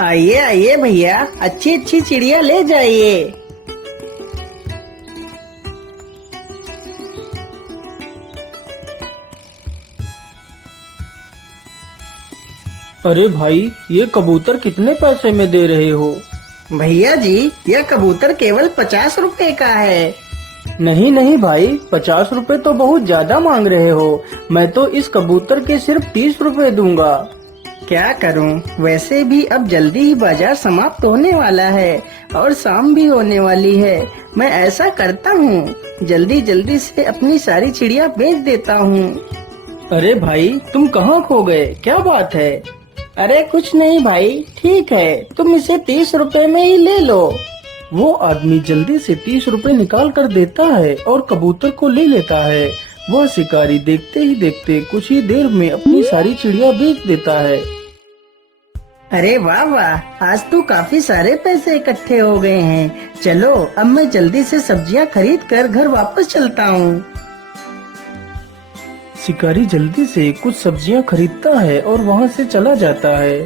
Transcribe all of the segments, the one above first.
आइए आइए भैया, अच्छी अच्छी चिड़िया ले जाइए। अरे भाई, ये कबूतर कितने पैसे में दे रहे हो? भैया जी, यह कबूतर केवल 50 रुपए का है। नहीं नहीं भाई, 50 रुपए तो बहुत ज्यादा मांग रहे हो। मैं तो इस कबूतर के सिर्फ 30 रुपए दूंगा। क्या करूं, वैसे भी अब जल्दी ही बाजार समाप्त होने वाला है और शाम भी होने वाली है। मैं ऐसा करता हूं, जल्दी जल्दी से अपनी सारी चिड़िया बेच देता हूं। अरे भाई, तुम कहाँ खो गए? क्या बात है? अरे कुछ नहीं भाई, ठीक है, तुम इसे 30 रुपए में ही ले लो। वो आदमी जल्दी से 30 रुपए निकाल कर देता है और कबूतर को ले लेता है। वह शिकारी देखते ही देखते कुछ ही देर में अपनी सारी चिड़िया बेच देता है। अरे वाह वाह, आज तो काफी सारे पैसे इकट्ठे हो गए हैं। चलो अब मैं जल्दी से सब्जियां खरीद कर घर वापस चलता हूँ। शिकारी जल्दी से कुछ सब्जियां खरीदता है और वहाँ से चला जाता है।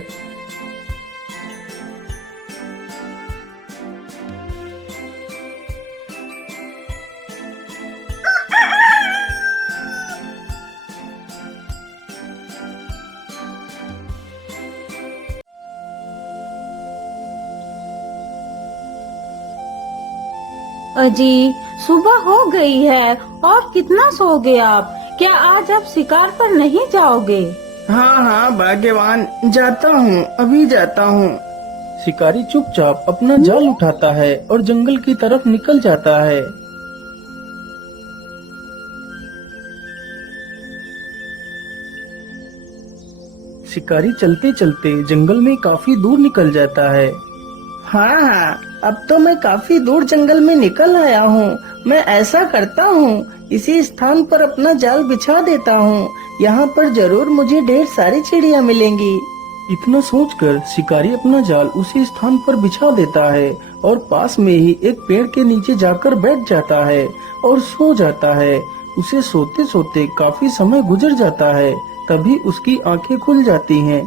अजी, सुबह हो गई है और कितना सोओगे आप? क्या आज आप शिकार पर नहीं जाओगे? हाँ हाँ भाग्यवान, जाता हूँ, अभी जाता हूँ। शिकारी चुपचाप अपना जाल उठाता है और जंगल की तरफ निकल जाता है। शिकारी चलते चलते जंगल में काफी दूर निकल जाता है। हाँ हाँ, अब तो मैं काफी दूर जंगल में निकल आया हूँ। मैं ऐसा करता हूँ, इसी स्थान पर अपना जाल बिछा देता हूँ। यहाँ पर जरूर मुझे ढेर सारी चिड़िया मिलेंगी। इतना सोचकर शिकारी अपना जाल उसी स्थान पर बिछा देता है और पास में ही एक पेड़ के नीचे जाकर बैठ जाता है और सो जाता है। उसे सोते सोते काफी समय गुजर जाता है, तभी उसकी आंखें खुल जाती हैं।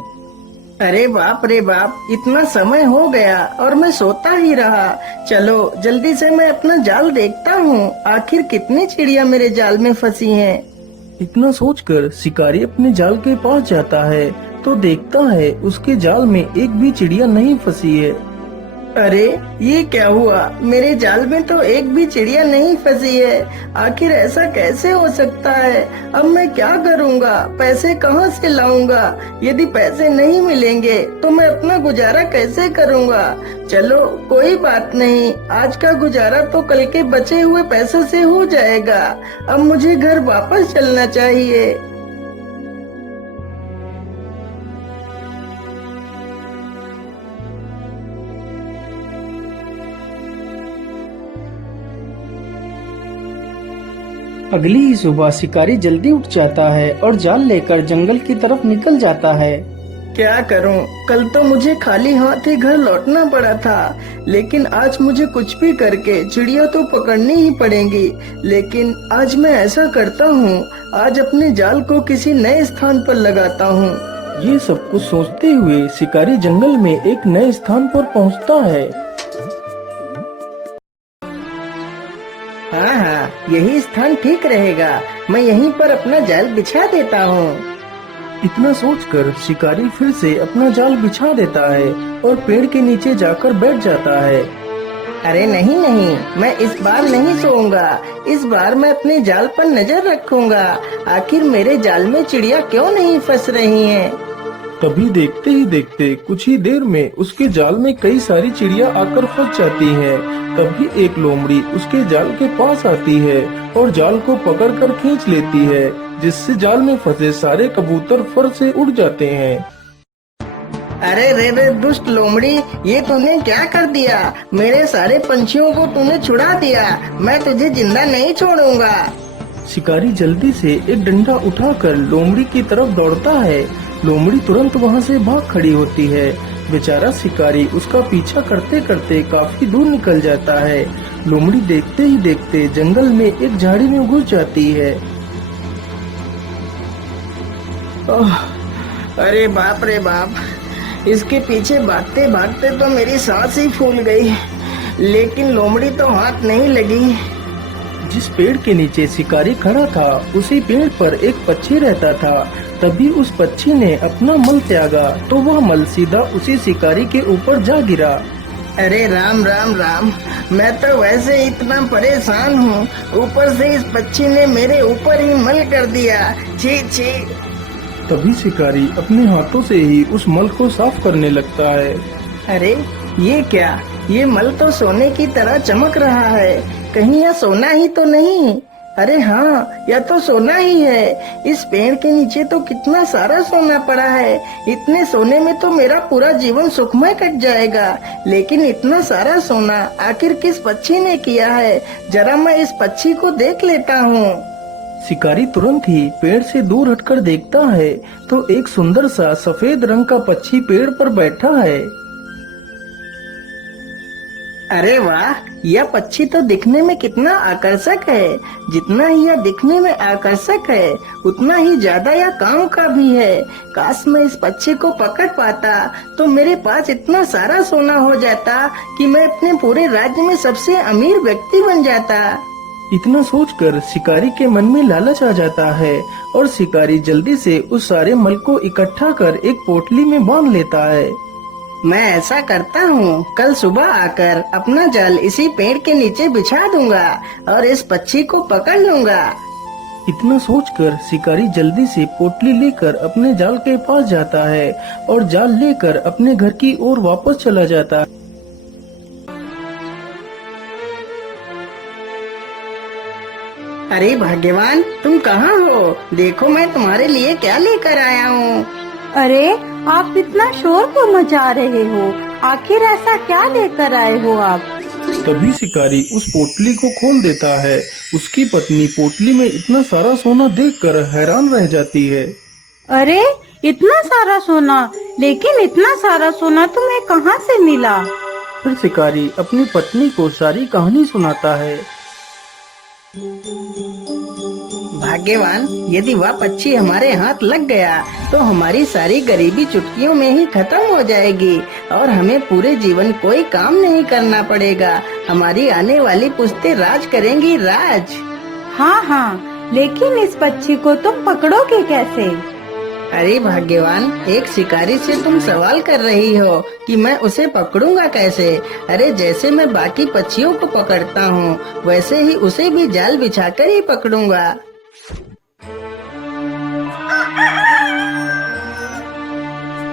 अरे बाप रे बाप, इतना समय हो गया और मैं सोता ही रहा। चलो जल्दी से मैं अपना जाल देखता हूँ, आखिर कितनी चिड़िया मेरे जाल में फंसी हैं। इतना सोचकर शिकारी अपने जाल के पास जाता है तो देखता है उसके जाल में एक भी चिड़िया नहीं फंसी है। अरे ये क्या हुआ, मेरे जाल में तो एक भी चिड़िया नहीं फंसी है। आखिर ऐसा कैसे हो सकता है? अब मैं क्या करूँगा, पैसे कहाँ से लाऊंगा? यदि पैसे नहीं मिलेंगे तो मैं अपना गुजारा कैसे करूँगा? चलो कोई बात नहीं, आज का गुजारा तो कल के बचे हुए पैसों से हो जाएगा। अब मुझे घर वापस चलना चाहिए। अगली ही सुबह शिकारी जल्दी उठ जाता है और जाल लेकर जंगल की तरफ निकल जाता है। क्या करूं, कल तो मुझे खाली हाथ ही घर लौटना पड़ा था, लेकिन आज मुझे कुछ भी करके चिड़िया तो पकड़नी ही पड़ेंगी। लेकिन आज मैं ऐसा करता हूं, आज अपने जाल को किसी नए स्थान पर लगाता हूं। ये सब कुछ सोचते हुए शिकारी जंगल में एक नए स्थान पर पहुंचता है। हाँ हाँ, यही स्थान ठीक रहेगा। मैं यहीं पर अपना जाल बिछा देता हूँ। इतना सोचकर शिकारी फिर से अपना जाल बिछा देता है और पेड़ के नीचे जाकर बैठ जाता है। अरे नहीं नहीं, मैं इस बार नहीं सोऊंगा। इस बार मैं अपने जाल पर नजर रखूंगा, आखिर मेरे जाल में चिड़िया क्यों नहीं फंस रही हैं। तभी देखते ही देखते कुछ ही देर में उसके जाल में कई सारी चिड़िया आकर फंस जाती हैं। तभी एक लोमड़ी उसके जाल के पास आती है और जाल को पकड़कर खींच लेती है, जिससे जाल में फंसे सारे कबूतर फर से उड़ जाते हैं। अरे रे रे दुष्ट लोमड़ी, ये तूने क्या कर दिया? मेरे सारे पंछियों को तूने छुड़ा दिया। मैं तुझे जिंदा नहीं छोड़ूंगा। शिकारी जल्दी से एक डंडा उठाकर लोमड़ी की तरफ दौड़ता है। लोमड़ी तुरंत वहाँ से भाग खड़ी होती है। बेचारा शिकारी उसका पीछा करते करते काफी दूर निकल जाता है। लोमड़ी देखते ही देखते जंगल में एक झाड़ी में घुस जाती है। अरे बाप रे बाप, इसके पीछे भागते भागते तो मेरी सांस ही फूल गई, लेकिन लोमड़ी तो हाथ नहीं लगी। जिस पेड़ के नीचे शिकारी खड़ा था उसी पेड़ पर एक पक्षी रहता था। तभी उस पक्षी ने अपना मल त्यागा तो वह मल सीधा उसी शिकारी के ऊपर जा गिरा। अरे राम राम राम, मैं तो वैसे इतना परेशान हूँ, ऊपर से इस पक्षी ने मेरे ऊपर ही मल कर दिया। छी छी। तभी शिकारी अपने हाथों से ही उस मल को साफ करने लगता है। अरे ये क्या, ये मल तो सोने की तरह चमक रहा है, कहीं यह सोना ही तो नहीं? अरे हाँ, यह तो सोना ही है। इस पेड़ के नीचे तो कितना सारा सोना पड़ा है, इतने सोने में तो मेरा पूरा जीवन सुखमय कट जाएगा। लेकिन इतना सारा सोना आखिर किस पक्षी ने किया है? जरा मैं इस पक्षी को देख लेता हूँ। शिकारी तुरंत ही पेड़ से दूर हटकर देखता है तो एक सुंदर सा सफेद रंग का पक्षी पेड़ पर बैठा है। अरे वाह, यह पक्षी तो दिखने में कितना आकर्षक है। जितना ही यह दिखने में आकर्षक है, उतना ही ज्यादा यह काम का भी है। काश मैं इस पक्षी को पकड़ पाता तो मेरे पास इतना सारा सोना हो जाता कि मैं अपने पूरे राज्य में सबसे अमीर व्यक्ति बन जाता। इतना सोचकर शिकारी के मन में लालच आ जाता है और शिकारी जल्दी से उस सारे मल को इकट्ठा कर एक पोटली में बांध लेता है। मैं ऐसा करता हूँ, कल सुबह आकर अपना जाल इसी पेड़ के नीचे बिछा दूंगा और इस पक्षी को पकड़ लूंगा। इतना सोचकर शिकारी जल्दी से पोटली लेकर अपने जाल के पास जाता है और जाल लेकर अपने घर की ओर वापस चला जाता है। अरे भाग्यवान, तुम कहाँ हो? देखो मैं तुम्हारे लिए क्या लेकर आया हूँ। अरे आप इतना शोर क्यों मचा रहे हो? आखिर ऐसा क्या लेकर आए हो आप? तभी शिकारी उस पोटली को खोल देता है। उसकी पत्नी पोटली में इतना सारा सोना देखकर हैरान रह जाती है। अरे इतना सारा सोना, लेकिन इतना सारा सोना तुम्हें कहाँ से मिला? फिर शिकारी अपनी पत्नी को सारी कहानी सुनाता है। भाग्यवान, यदि वह पक्षी हमारे हाथ लग गया तो हमारी सारी गरीबी चुटकियों में ही खत्म हो जाएगी और हमें पूरे जीवन कोई काम नहीं करना पड़ेगा। हमारी आने वाली पुश्तें राज करेंगी, राज। हाँ हाँ, लेकिन इस पक्षी को तुम पकड़ोगे कैसे? अरे भाग्यवान, एक शिकारी से तुम सवाल कर रही हो कि मैं उसे पकड़ूंगा कैसे? अरे जैसे मैं बाकी पक्षियों को पकड़ता हूँ, वैसे ही उसे भी जाल बिछाकर ही पकड़ूंगा।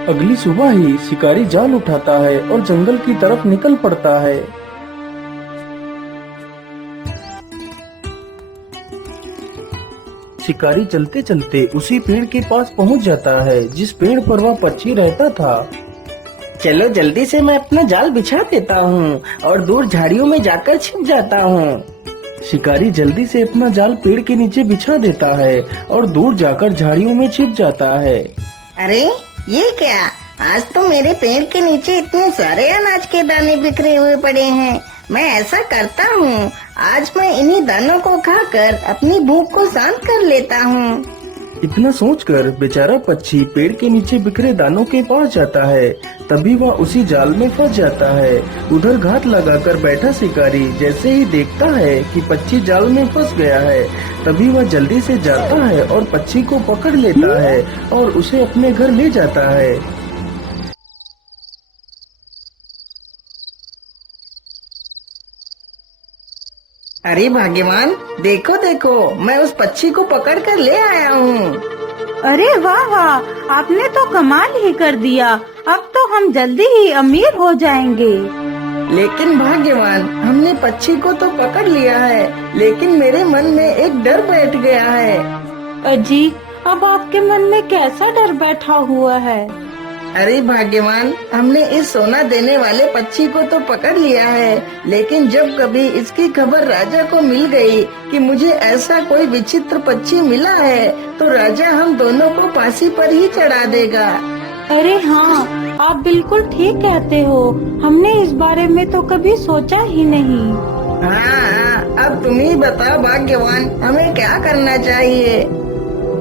अगली सुबह ही शिकारी जाल उठाता है और जंगल की तरफ निकल पड़ता है। शिकारी चलते चलते उसी पेड़ के पास पहुंच जाता है जिस पेड़ पर वह पक्षी रहता था। चलो जल्दी से मैं अपना जाल बिछा देता हूँ और दूर झाड़ियों में जाकर छिप जाता हूँ। शिकारी जल्दी से अपना जाल पेड़ के नीचे बिछा देता है और दूर जाकर झाड़ियों में छिप जाता है। अरे ये क्या, आज तो मेरे पेड़ के नीचे इतने सारे अनाज के दाने बिखरे हुए पड़े हैं। मैं ऐसा करता हूँ, आज मैं इन्हीं दानों को खाकर अपनी भूख को शांत कर लेता हूँ। इतना सोचकर बेचारा पक्षी पेड़ के नीचे बिखरे दानों के पास जाता है। तभी वह उसी जाल में फंस जाता है। उधर घात लगाकर बैठा शिकारी जैसे ही देखता है कि पक्षी जाल में फंस गया है, तभी वह जल्दी से जाता है और पक्षी को पकड़ लेता है और उसे अपने घर ले जाता है। अरे भाग्यवान, देखो देखो, मैं उस पक्षी को पकड़ कर ले आया हूँ। अरे वाह वाह, आपने तो कमाल ही कर दिया। अब तो हम जल्दी ही अमीर हो जाएंगे। लेकिन भाग्यवान, हमने पक्षी को तो पकड़ लिया है, लेकिन मेरे मन में एक डर बैठ गया है। अजी, अब आपके मन में कैसा डर बैठा हुआ है? अरे भाग्यवान, हमने इस सोना देने वाले पक्षी को तो पकड़ लिया है, लेकिन जब कभी इसकी खबर राजा को मिल गई कि मुझे ऐसा कोई विचित्र पक्षी मिला है, तो राजा हम दोनों को फांसी पर ही चढ़ा देगा। अरे हाँ, आप बिल्कुल ठीक कहते हो। हमने इस बारे में तो कभी सोचा ही नहीं। हाँ, अब तुम ही बताओ भाग्यवान, हमें क्या करना चाहिए?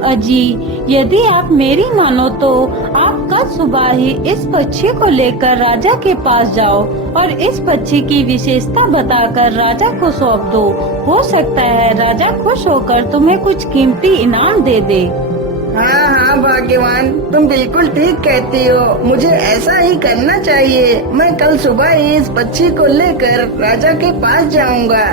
अजी, यदि आप मेरी मानो तो आप कल सुबह ही इस पक्षी को लेकर राजा के पास जाओ और इस पक्षी की विशेषता बताकर राजा को सौंप दो। हो सकता है राजा खुश होकर तुम्हें कुछ कीमती इनाम दे दे। हाँ हाँ भाग्यवान, तुम बिल्कुल ठीक कहती हो। मुझे ऐसा ही करना चाहिए। मैं कल सुबह ही इस पक्षी को लेकर राजा के पास जाऊंगा।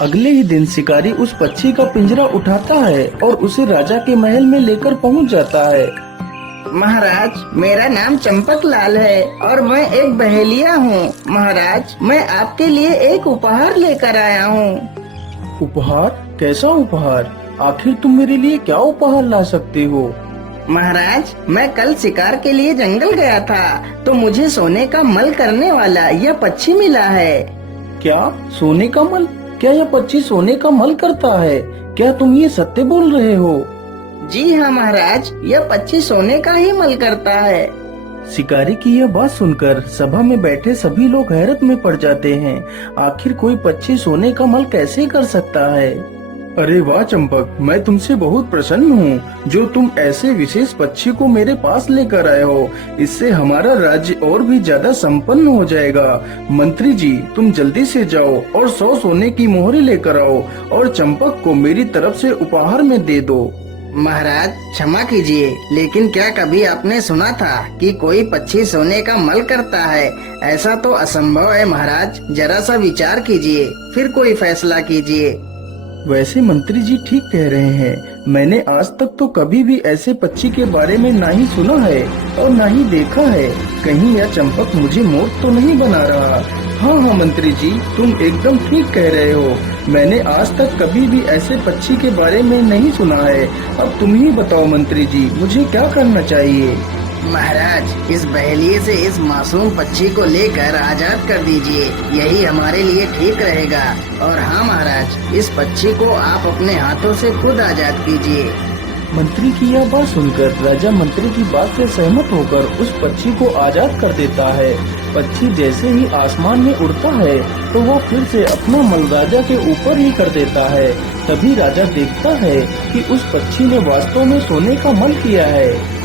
अगले ही दिन शिकारी उस पक्षी का पिंजरा उठाता है और उसे राजा के महल में लेकर पहुंच जाता है। महाराज, मेरा नाम चंपक लाल है और मैं एक बहेलिया हूँ। महाराज, मैं आपके लिए एक उपहार लेकर आया हूँ। उपहार? कैसा उपहार? आखिर तुम मेरे लिए क्या उपहार ला सकते हो? महाराज, मैं कल शिकार के लिए जंगल गया था, तो मुझे सोने का मल करने वाला यह पक्षी मिला है। क्या? सोने का मल? क्या यह पक्षी सोने का मल करता है? क्या तुम ये सत्य बोल रहे हो? जी हाँ महाराज, यह पक्षी सोने का ही मल करता है। शिकारी की यह बात सुनकर सभा में बैठे सभी लोग हैरत में पड़ जाते हैं। आखिर कोई पक्षी सोने का मल कैसे कर सकता है? अरे वाह चंपक, मैं तुमसे बहुत प्रसन्न हूँ जो तुम ऐसे विशेष पक्षी को मेरे पास लेकर आए हो। इससे हमारा राज्य और भी ज्यादा संपन्न हो जाएगा। मंत्री जी, तुम जल्दी से जाओ और 100 सोने की मोहरें लेकर आओ और चंपक को मेरी तरफ से उपहार में दे दो। महाराज क्षमा कीजिए, लेकिन क्या कभी आपने सुना था कि कोई पक्षी सोने का मल करता है? ऐसा तो असंभव है महाराज। जरा सा विचार कीजिए, फिर कोई फैसला कीजिए। वैसे मंत्री जी ठीक कह रहे हैं। मैंने आज तक तो कभी भी ऐसे पक्षी के बारे में ना ही सुना है और ना ही देखा है। कहीं यह चंपक मुझे मूर्ख तो नहीं बना रहा? हाँ हाँ मंत्री जी, तुम एकदम ठीक कह रहे हो। मैंने आज तक कभी भी ऐसे पक्षी के बारे में नहीं सुना है। अब तुम ही बताओ मंत्री जी, मुझे क्या करना चाहिए? महाराज, इस बहेलिए से इस मासूम पक्षी को लेकर आजाद कर दीजिए, यही हमारे लिए ठीक रहेगा। और हाँ महाराज, इस पक्षी को आप अपने हाथों से खुद आजाद कीजिए। मंत्री की यह बात सुनकर राजा मंत्री की बात से सहमत होकर उस पक्षी को आजाद कर देता है। पक्षी जैसे ही आसमान में उड़ता है तो वह फिर से अपना मल राजा के ऊपर ही कर देता है। तभी राजा देखता है कि उस पक्षी ने वास्तव में सोने का मल किया है।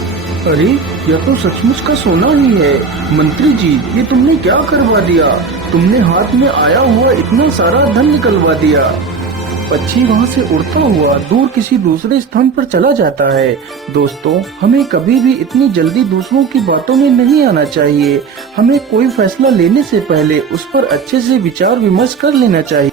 अरे, यह तो सचमुच का सोना ही है। मंत्री जी, ये तुमने क्या करवा दिया? तुमने हाथ में आया हुआ इतना सारा धन निकलवा दिया। पक्षी वहाँ से उड़ता हुआ दूर किसी दूसरे स्थान पर चला जाता है। दोस्तों, हमें कभी भी इतनी जल्दी दूसरों की बातों में नहीं आना चाहिए। हमें कोई फैसला लेने से पहले उस पर अच्छे से विचार विमर्श कर लेना चाहिए।